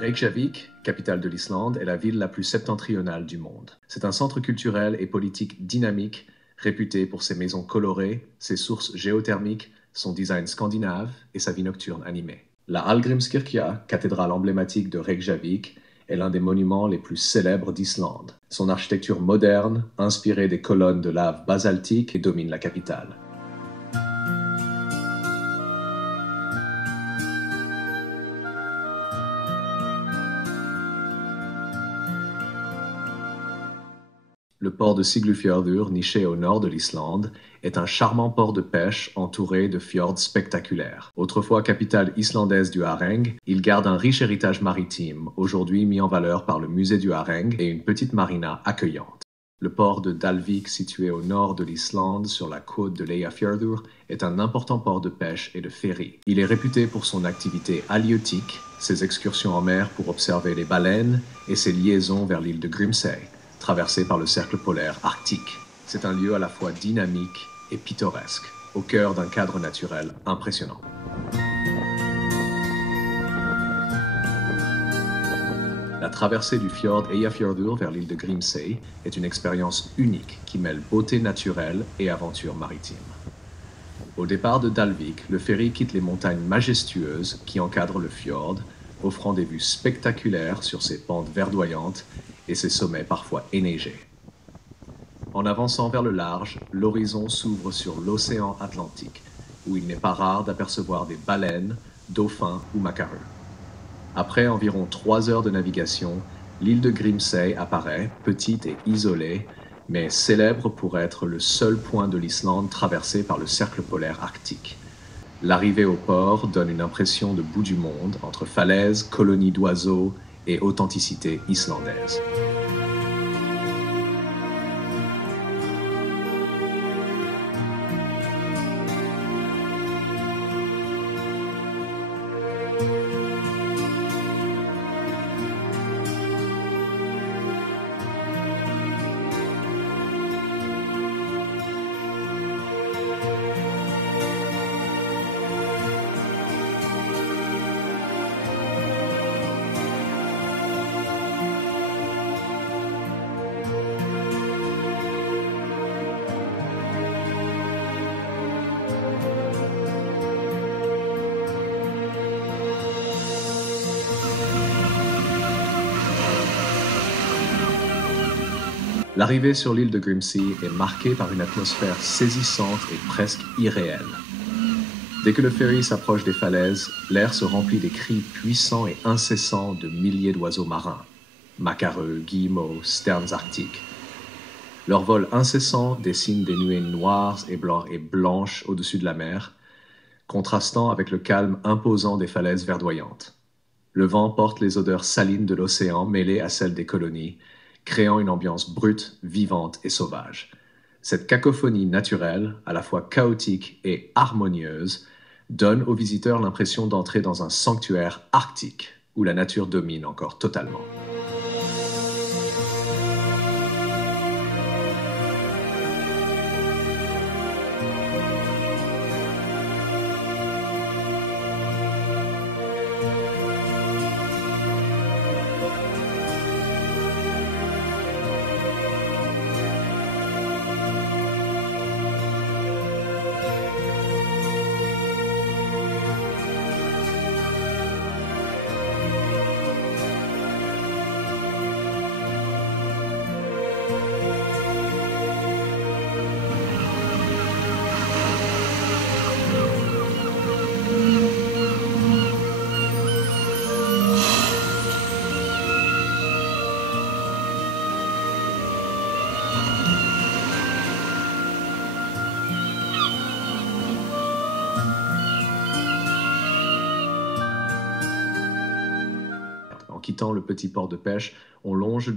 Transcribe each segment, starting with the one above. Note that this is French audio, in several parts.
Reykjavik, capitale de l'Islande, est la ville la plus septentrionale du monde. C'est un centre culturel et politique dynamique, réputé pour ses maisons colorées, ses sources géothermiques, son design scandinave et sa vie nocturne animée. La Hallgrímskirkja, cathédrale emblématique de Reykjavik, est l'un des monuments les plus célèbres d'Islande. Son architecture moderne, inspirée des colonnes de lave basaltique, domine la capitale. Le port de Siglufjörður, niché au nord de l'Islande, est un charmant port de pêche entouré de fjords spectaculaires. Autrefois capitale islandaise du hareng, il garde un riche héritage maritime, aujourd'hui mis en valeur par le musée du hareng et une petite marina accueillante. Le port de Dalvík, situé au nord de l'Islande, sur la côte de l'Eyjafjörður, est un important port de pêche et de ferry. Il est réputé pour son activité halieutique, ses excursions en mer pour observer les baleines et ses liaisons vers l'île de Grímsey, traversée par le cercle polaire arctique. C'est un lieu à la fois dynamique et pittoresque, au cœur d'un cadre naturel impressionnant. La traversée du fjord Eyjafjörður vers l'île de Grímsey est une expérience unique qui mêle beauté naturelle et aventure maritime. Au départ de Dalvík, le ferry quitte les montagnes majestueuses qui encadrent le fjord, offrant des vues spectaculaires sur ses pentes verdoyantes et ses sommets parfois enneigés. En avançant vers le large, l'horizon s'ouvre sur l'océan Atlantique, où il n'est pas rare d'apercevoir des baleines, dauphins ou macareux. Après environ 3 heures de navigation, l'île de Grímsey apparaît, petite et isolée, mais célèbre pour être le seul point de l'Islande traversé par le cercle polaire arctique. L'arrivée au port donne une impression de bout du monde, entre falaises, colonies d'oiseaux et authenticité islandaise. L'arrivée sur l'île de Grímsey est marquée par une atmosphère saisissante et presque irréelle. Dès que le ferry s'approche des falaises, l'air se remplit des cris puissants et incessants de milliers d'oiseaux marins, macareux, guillemots, sterns arctiques. Leur vol incessant dessine des nuées noires et blanches au-dessus de la mer, contrastant avec le calme imposant des falaises verdoyantes. Le vent porte les odeurs salines de l'océan mêlées à celles des colonies, créant une ambiance brute, vivante et sauvage. Cette cacophonie naturelle, à la fois chaotique et harmonieuse, donne aux visiteurs l'impression d'entrer dans un sanctuaire arctique, où la nature domine encore totalement. En quittant le petit port de pêche, on longe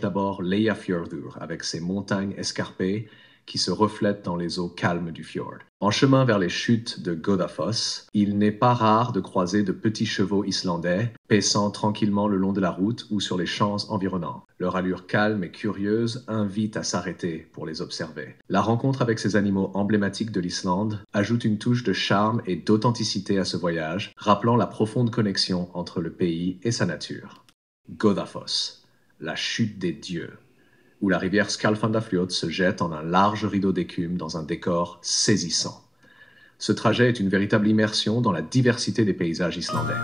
d'abord l'Eyjafjörður avec ses montagnes escarpées qui se reflètent dans les eaux calmes du fjord. En chemin vers les chutes de Godafoss, il n'est pas rare de croiser de petits chevaux islandais paissant tranquillement le long de la route ou sur les champs environnants. Leur allure calme et curieuse invite à s'arrêter pour les observer. La rencontre avec ces animaux emblématiques de l'Islande ajoute une touche de charme et d'authenticité à ce voyage, rappelant la profonde connexion entre le pays et sa nature. Godafoss, la chute des dieux, où la rivière Skjálfandafljót se jette en un large rideau d'écume dans un décor saisissant. Ce trajet est une véritable immersion dans la diversité des paysages islandais.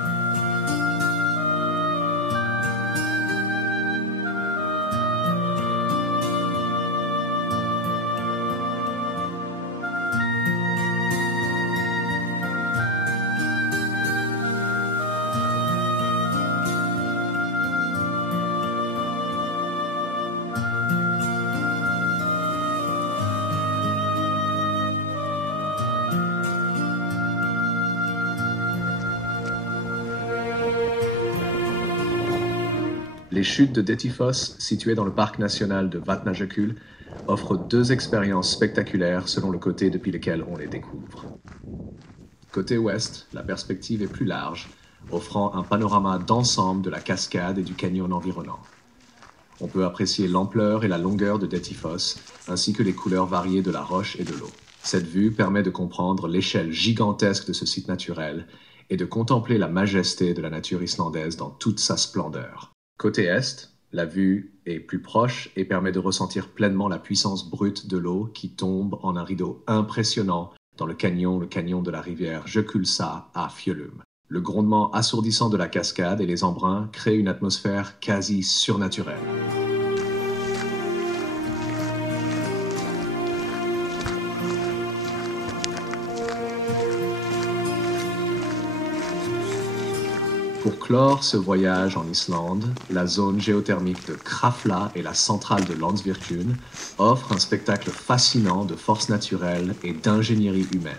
Les chutes de Dettifoss, situées dans le parc national de Vatnajökull, offrent deux expériences spectaculaires selon le côté depuis lequel on les découvre. Côté ouest, la perspective est plus large, offrant un panorama d'ensemble de la cascade et du canyon environnant. On peut apprécier l'ampleur et la longueur de Dettifoss, ainsi que les couleurs variées de la roche et de l'eau. Cette vue permet de comprendre l'échelle gigantesque de ce site naturel et de contempler la majesté de la nature islandaise dans toute sa splendeur. Côté est, la vue est plus proche et permet de ressentir pleinement la puissance brute de l'eau qui tombe en un rideau impressionnant dans le canyon de la rivière Jökulsá à Fjöllum. Le grondement assourdissant de la cascade et les embruns créent une atmosphère quasi surnaturelle. Pour clore ce voyage en Islande, la zone géothermique de Krafla et la centrale de Landsvirkjun offrent un spectacle fascinant de force naturelle et d'ingénierie humaine.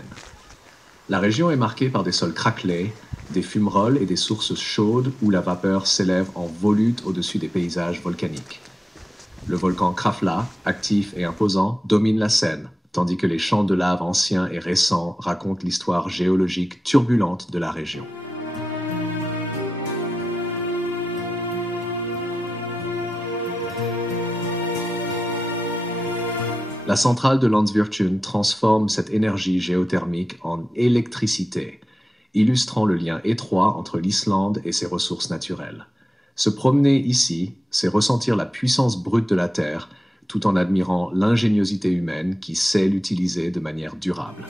La région est marquée par des sols craquelés, des fumerolles et des sources chaudes où la vapeur s'élève en volute au-dessus des paysages volcaniques. Le volcan Krafla, actif et imposant, domine la scène, tandis que les champs de lave anciens et récents racontent l'histoire géologique turbulente de la région. La centrale de Landsvirkjun transforme cette énergie géothermique en électricité, illustrant le lien étroit entre l'Islande et ses ressources naturelles. Se promener ici, c'est ressentir la puissance brute de la Terre, tout en admirant l'ingéniosité humaine qui sait l'utiliser de manière durable.